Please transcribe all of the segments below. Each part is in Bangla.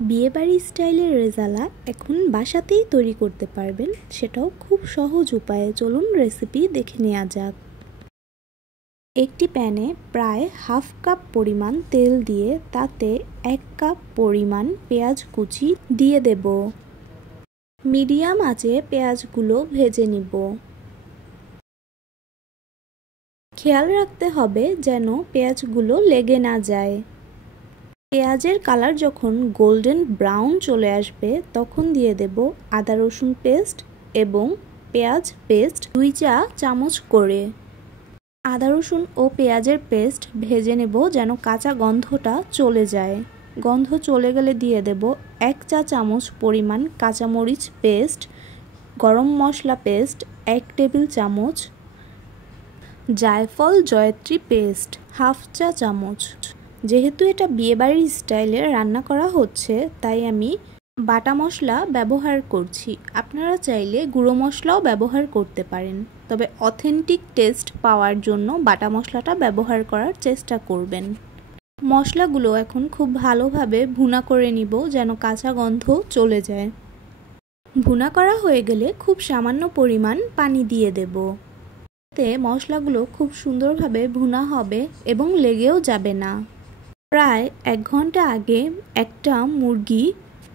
বিয়েবাড়ি স্টাইলের রেজালা এখন বাসাতেই তৈরি করতে পারবেন, সেটাও খুব সহজ উপায়ে। চলুন রেসিপি দেখে নেওয়া যাক। একটি প্যানে প্রায় হাফ কাপ পরিমাণ তেল দিয়ে তাতে 1 কাপ পরিমাণ পেঁয়াজ কুচি দিয়ে দেব। মিডিয়াম আঁচে পেঁয়াজগুলো ভেজে নিব। খেয়াল রাখতে হবে যেন পেঁয়াজগুলো লেগে না যায়। পেঁয়াজের কালার যখন গোল্ডেন ব্রাউন চলে আসবে তখন দিয়ে দেব আদা রসুন পেস্ট এবং পেঁয়াজ পেস্ট 2 চা চামচ করে। আদা রসুন ও পেঁয়াজের পেস্ট ভেজে নেব যেন কাঁচা গন্ধটা চলে যায়। গন্ধ চলে গেলে দিয়ে দেব 1 চা চামচ পরিমাণ কাঁচামরিচ পেস্ট, গরম মশলা পেস্ট 1 টেবিল চামচ, জায়ফল জয়ত্রী পেস্ট হাফ চা চামচ। যেহেতু এটা বিয়েবাড়ির স্টাইলে রান্না করা হচ্ছে তাই আমি বাটা মশলা ব্যবহার করছি। আপনারা চাইলে গুঁড়ো মশলাও ব্যবহার করতে পারেন, তবে অথেন্টিক টেস্ট পাওয়ার জন্য বাটা মশলাটা ব্যবহার করার চেষ্টা করবেন। মশলাগুলো এখন খুব ভালোভাবে ভুনা করে নিব যেন কাঁচা গন্ধ চলে যায়। ভুনা করা হয়ে গেলে খুব সামান্য পরিমাণ পানি দিয়ে দেব। এতে মশলাগুলো খুব সুন্দরভাবে ভুনা হবে এবং লেগেও যাবে না। প্রায় 1 ঘন্টা আগে একটা মুরগি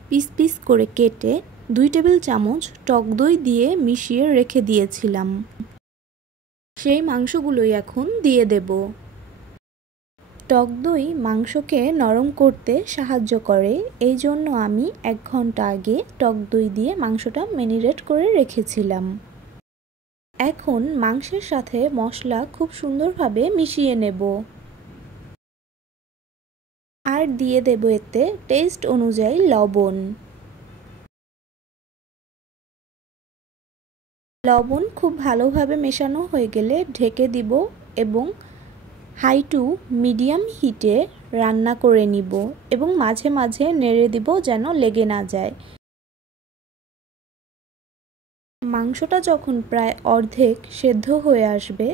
পিস পিস করে কেটে 2 টেবিল চামচ টক দই দিয়ে মিশিয়ে রেখে দিয়েছিলাম। সেই মাংসগুলোই এখন দিয়ে দেব। টক দই মাংসকে নরম করতে সাহায্য করে, এই জন্য আমি 1 ঘন্টা আগে টক দই দিয়ে মাংসটা ম্যারিনেট করে রেখেছিলাম। এখন মাংসের সাথে মশলা খুব সুন্দরভাবে মিশিয়ে নেব আর দিয়ে দেব এতে টেস্ট অনুযায়ী লবণ। লবণ খুব ভালোভাবে মেশানো হয়ে গেলে ঢেকে দিব এবং হাই টু মিডিয়াম হিটে রান্না করে নিব এবং মাঝে মাঝে নেড়ে দিব যেন লেগে না যায়। মাংসটা যখন প্রায় অর্ধেক সেদ্ধ হয়ে আসবে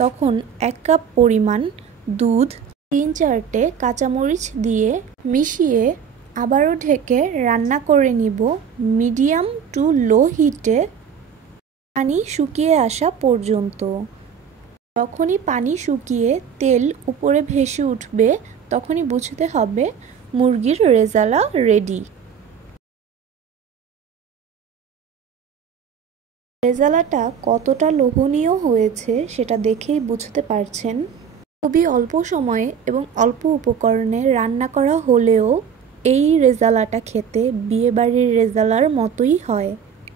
তখন 1 কাপ পরিমাণ দুধ, 3-4টে কাঁচামরিচ দিয়ে মিশিয়ে আবারও ঢেকে রান্না করে নিব মিডিয়াম টু লো হিটে পানি শুকিয়ে আসা পর্যন্ত। যখনই পানি শুকিয়ে তেল উপরে ভেসে উঠবে তখনই বুঝতে হবে মুরগির রেজালা রেডি। রেজালাটা কতটা লোভনীয় হয়েছে সেটা দেখেই বুঝতে পারছেন। খুবই অল্প সময়ে এবং অল্প উপকরণে রান্না করা হলেও এই রেজালাটা খেতে বিয়েবাড়ির রেজালার মতোই হয়।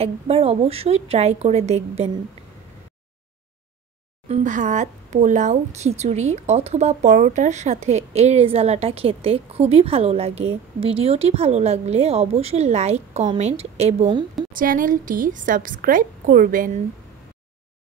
একবার অবশ্যই ট্রাই করে দেখবেন। ভাত, পোলাও, খিচুড়ি অথবা পরোটার সাথে এই রেজালাটা খেতে খুবই ভালো লাগে। ভিডিওটি ভালো লাগলে অবশ্যই লাইক, কমেন্ট এবং চ্যানেলটি সাবস্ক্রাইব করবেন।